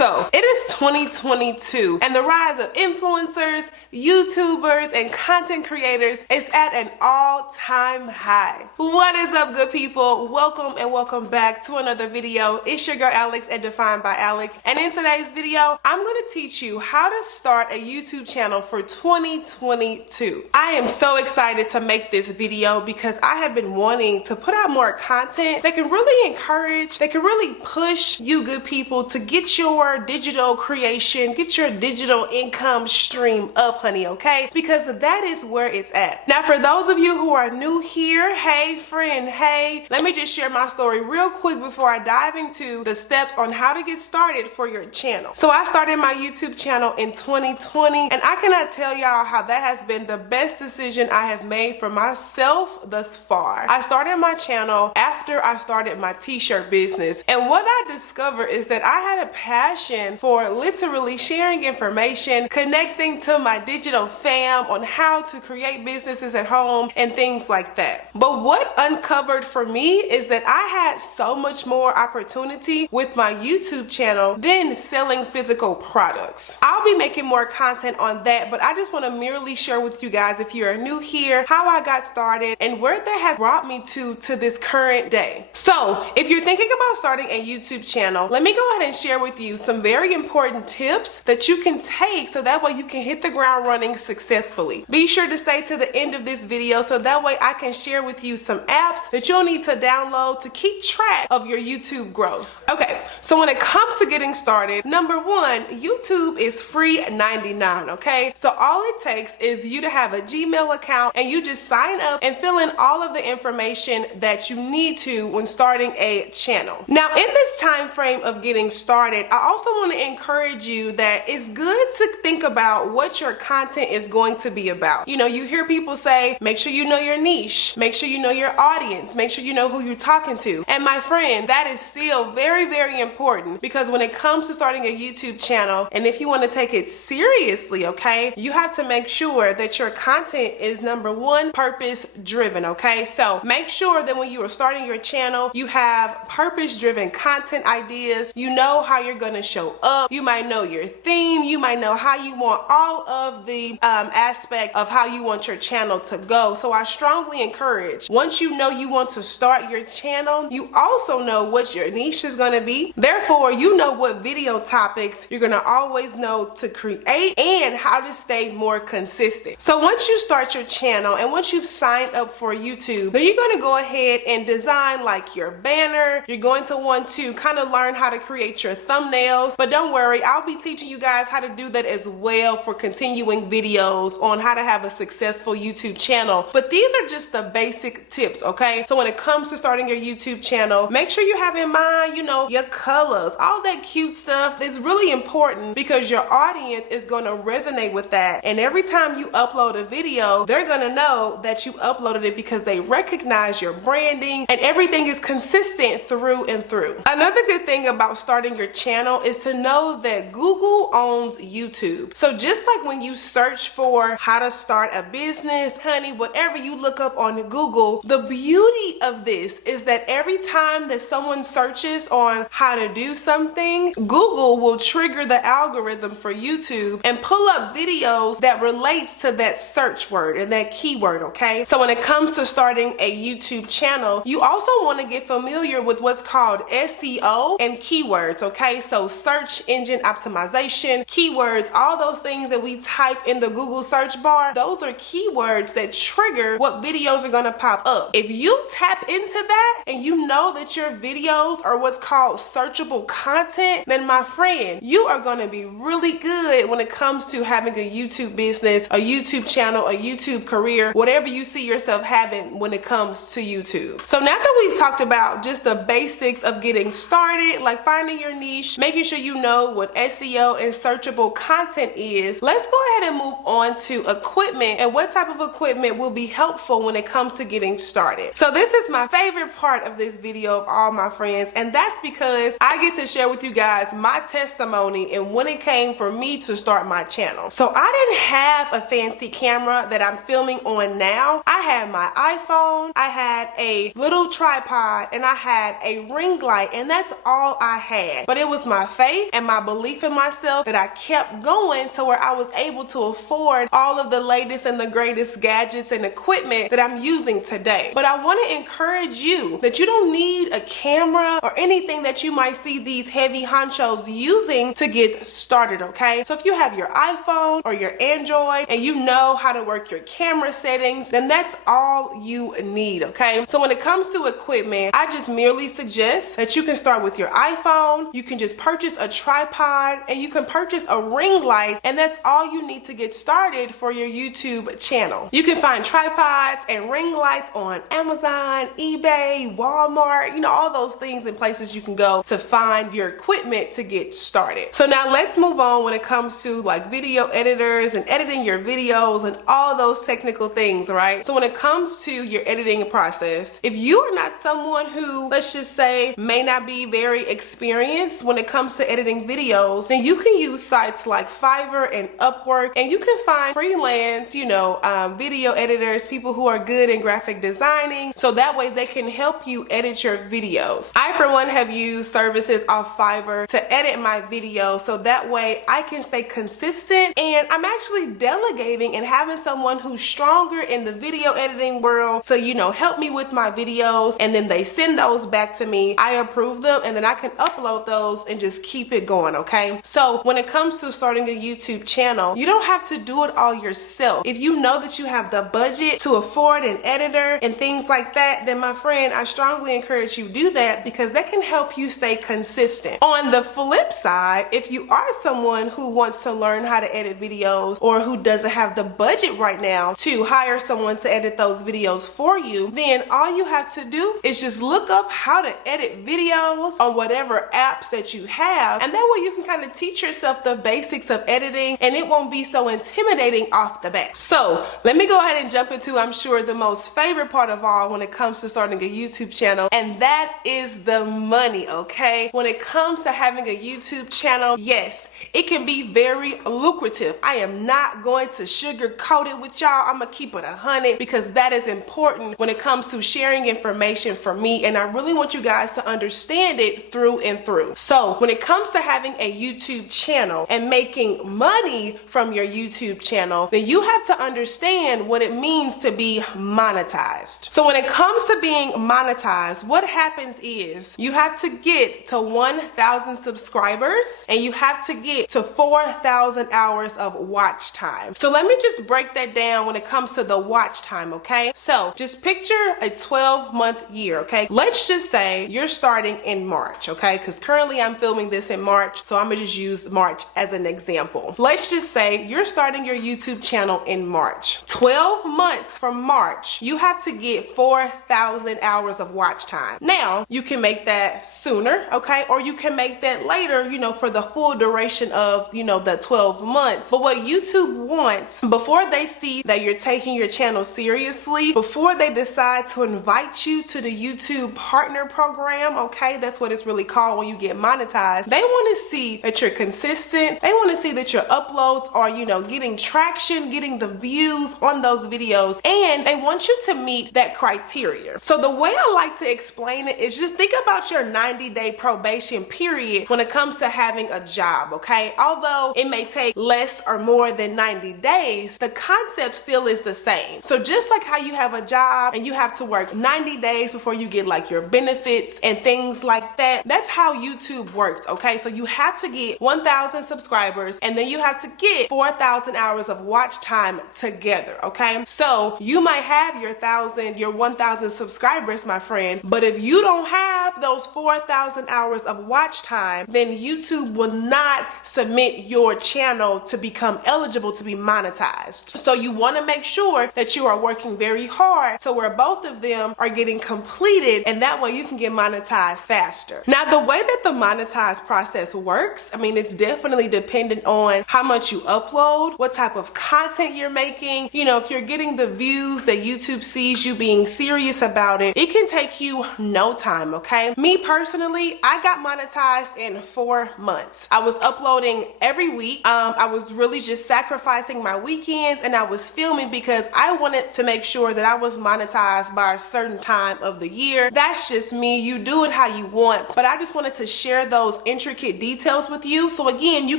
So it is 2022 and the rise of influencers, YouTubers, and content creators is at an all-time high. What is up, good people? Welcome and welcome back to another video. It's your girl Alex at Defined by Alex, and in today's video I'm going to teach you how to start a YouTube channel for 2022. I am so excited to make this video because I have been wanting to put out more content that can really encourage, that can really push you good people to get your digital creation, get your digital income stream up, honey, okay? Because that is where it's at. Now, for those of you who are new here, hey friend, hey, let me just share my story real quick before I dive into the steps on how to get started for your channel. So I started my YouTube channel in 2020, and I cannot tell y'all how that has been the best decision I have made for myself thus far. I started my channel after I started my t-shirt business, and what I discovered is that I had a passion for literally sharing information, connecting to my digital fam on how to create businesses at home and things like that. But what uncovered for me is that I had so much more opportunity with my YouTube channel than selling physical products. I'll be making more content on that, but I just want to merely share with you guys, if you're new here, how I got started and where that has brought me to this current day. So if you're thinking about starting a YouTube channel, let me go ahead and share with you some very important tips that you can take so that way you can hit the ground running successfully. Be sure to stay to the end of this video so that way I can share with you some apps that you'll need to download to keep track of your YouTube growth. Okay, so when it comes to getting started, number one, YouTube is free 99, okay? So all it takes is you to have a Gmail account and you just sign up and fill in all of the information that you need to when starting a channel. Now, in this time frame of getting started, I also want to encourage you that it's good to think about what your content is going to be about. You know, you hear people say, make sure you know your niche, make sure you know your audience, make sure you know who you're talking to. And my friend, that is still very, very important, because when it comes to starting a YouTube channel, and if you want to take it seriously, okay, you have to make sure that your content is, number one, purpose driven, okay? So make sure that when you are starting your channel, you have purpose driven content ideas. You know how you're going to show up. You might know your theme. You might know how you want all of the aspect of how you want your channel to go. So I strongly encourage, once you know you want to start your channel, you also know what your niche is going to be. Therefore, you know what video topics you're going to always know to create and how to stay more consistent. So once you start your channel and once you've signed up for YouTube, then you're going to go ahead and design like your banner. You're going to want to kind of learn how to create your thumbnails, but don't worry, I'll be teaching you guys how to do that as well for continuing videos on how to have a successful YouTube channel. But these are just the basic tips, okay? So when it comes to starting your YouTube channel, make sure you have in mind, you know, your colors, all that cute stuff is really important because your audience is going to resonate with that. And every time you upload a video, they're going to know that you uploaded it because they recognize your branding and everything is consistent through and through. Another good thing about starting your channel is to know that Google owns YouTube. So just like when you search for how to start a business, honey, whatever you look up on Google, the beauty of this is that every time that someone searches on how to do something, Google will trigger the algorithm for YouTube and pull up videos that relates to that search word and that keyword, okay? So when it comes to starting a YouTube channel, you also want to get familiar with what's called SEO and keywords, okay? So search engine optimization, keywords, all those things that we type in the Google search bar, those are keywords that trigger what videos are going to pop up. If you tap into that and you know that your videos are what's called searchable content, then my friend, you are going to be really good when it comes to having a YouTube business, a YouTube channel, a YouTube career, whatever you see yourself having when it comes to YouTube. So now that we've talked about just the basics of getting started, like finding your niche, making sure you know what SEO and searchable content is, let's go ahead and move on to equipment and what type of equipment will be helpful when it comes to getting started. So this is my favorite part of this video of all, my friends, and that's because I get to share with you guys my testimony and when it came for me to start my channel. So I didn't have a fancy camera that I'm filming on now. I had my iPhone, I had a little tripod, and I had a ring light, and that's all I had. But it was my faith and my belief in myself that I kept going to where I was able to afford all of the latest and the greatest gadgets and equipment that I'm using today. But I want to encourage you that you don't need a camera or anything that you might see these heavy honchos using to get started, okay? So if you have your iPhone or your Android and you know how to work your camera settings, then that's all you need, okay? So when it comes to equipment, I just merely suggest that you can start with your iPhone, you can just purchase a tripod, and you can purchase a ring light, and that's all you need to get started for your YouTube channel. You can find tripods and ring lights on Amazon, eBay, Walmart, you know, all those things and places you can go to find your equipment to get started. So now let's move on when it comes to like video editors and editing your videos and all those technical things, right? So when it comes to your editing process, if you are not someone who, let's just say, may not be very experienced when it comes to editing videos, then you can use sites like Fiverr and Upwork, and you can find freelance, you know, video editors, people who are good in graphic designing, so that way they can help you edit your videos. I, for one, have used services off Fiverr to edit my videos, so that way I can stay consistent, and I'm actually delegating and having someone who's stronger in the video editing world, so, you know, help me with my videos, and then they send those back to me. I approve them, and then I can upload those and just keep it going, okay? So when it comes to starting a YouTube channel, you don't have to do it all yourself. If you know that you have the budget to afford an editor and things like that, then my friend, I strongly encourage you do that, because that can help you stay consistent. On the flip side, if you are someone who wants to learn how to edit videos, or who doesn't have the budget right now to hire someone to edit those videos for you, then all you have to do is just look up how to edit videos on whatever apps that you have, and that way you can kind of teach yourself the basics of editing, and it won't be so intimidating off the bat. So let me go ahead and jump into, I'm sure, the most favorite part of all when it comes to starting a YouTube channel, and that is the money, okay? When it comes to having a YouTube channel, yes, it can be very lucrative. I am not going to sugarcoat it with y'all. I'm gonna keep it 100, because that is important when it comes to sharing information for me, and I really want you guys to understand it through and through. So when it comes to having a YouTube channel and making money from your YouTube channel, then you have to understand what it means to be monetized. So when it comes to being monetized, what happens is you have to get to 1,000 subscribers, and you have to get to 4,000 hours of watch time. So let me just break that down when it comes to the watch time, okay? So just picture a 12-month year, okay? Let's just say you're starting in March, okay? Because currently I'm filming this in March, so I'm gonna just use March as an example. Let's just say you're starting your YouTube channel in March. 12 months from March, you have to get 4,000 hours of watch time. Now, you can make that sooner, okay? Or you can make that later, you know, for the full duration of, you know, the 12 months. But what YouTube wants, before they see that you're taking your channel seriously, before they decide to invite you to the YouTube partner program, okay? That's what it's really called when you get monetized. They want to see that you're consistent. They want to see that your uploads are, you know, getting traction, getting the views on those videos, and they want you to meet that criteria. So the way I like to explain it is just think about your 90-day probation period when it comes to having a job, okay? Although it may take less or more than 90 days, the concept still is the same. So just like how you have a job and you have to work 90 days before you get like your benefits and things like that, that's how YouTube works, okay? So you have to get 1,000 subscribers, and then you have to get 4,000 hours of watch time together, okay? So you might have your 1,000 subscribers, my friend, but if you don't have those 4,000 hours of watch time, then YouTube will not submit your channel to become eligible to be monetized. So you want to make sure that you are working very hard so where both of them are getting completed, and that way you can get monetized faster. Now, the way that the monetized process works, I mean, it's definitely dependent on how much you upload, what type of content you're making. You know, if you're getting the views that YouTube sees you being serious about it, it can take you no time, okay? Me personally, I got monetized in 4 months. I was uploading every week. I was really just sacrificing my weekends, and I was filming because I wanted to make sure that I was monetized by a certain time of the year. That's just me. You do it how you want, but I just wanted to share those those intricate details with you. So again, you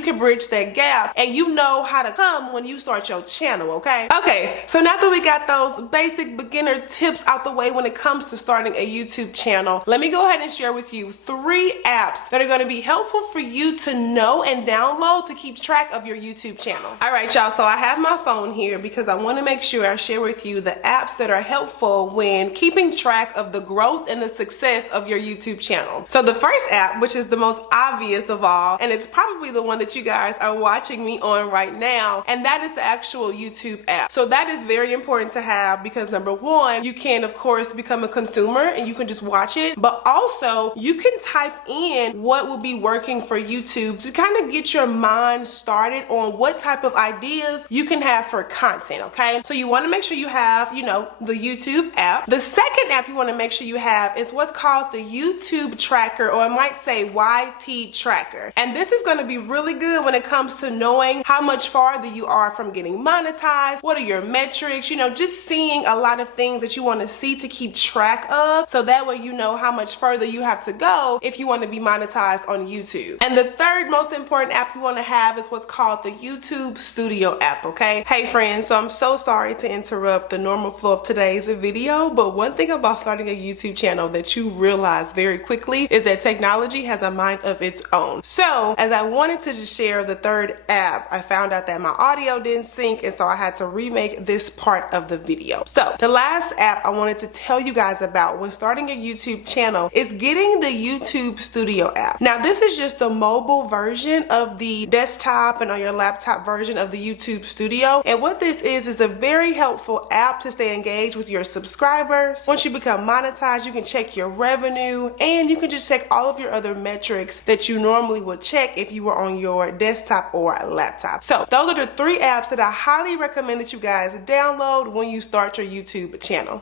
can bridge that gap and you know how to come when you start your channel, okay? Okay, so now that we got those basic beginner tips out the way when it comes to starting a YouTube channel, let me go ahead and share with you 3 apps that are gonna be helpful for you to know and download to keep track of your YouTube channel. All right, y'all, so I have my phone here because I wanna make sure I share with you the apps that are helpful when keeping track of the growth and the success of your YouTube channel. So the first app, which is the most obvious of all, and it's probably the one that you guys are watching me on right now, and that is the actual YouTube app. So that is very important to have because number one, you can of course become a consumer and you can just watch it, but also you can type in what will be working for YouTube to kind of get your mind started on what type of ideas you can have for content, okay? So you want to make sure you have, you know, the YouTube app. The second app you want to make sure you have is what's called the YouTube tracker, or I might say YT tracker. And this is going to be really good when it comes to knowing how much farther you are from getting monetized, what are your metrics, you know, just seeing a lot of things that you want to see to keep track of, so that way you know how much further you have to go if you want to be monetized on YouTube. And the third most important app you want to have is what's called the YouTube Studio app, okay? Hey friends, so I'm so sorry to interrupt the normal flow of today's video, but one thing about starting a YouTube channel that you realize very quickly is that technology has a mind of its own. So as I wanted to just share the third app, I found out that my audio didn't sync, and so I had to remake this part of the video. So the last app I wanted to tell you guys about when starting a YouTube channel is getting the YouTube Studio app. Now this is just the mobile version of the desktop and on your laptop version of the YouTube Studio, and what this is a very helpful app to stay engaged with your subscribers. Once you become monetized, you can check your revenue and you can just check all of your other metrics that you normally would check if you were on your desktop or laptop. So those are the 3 apps that I highly recommend that you guys download when you start your YouTube channel.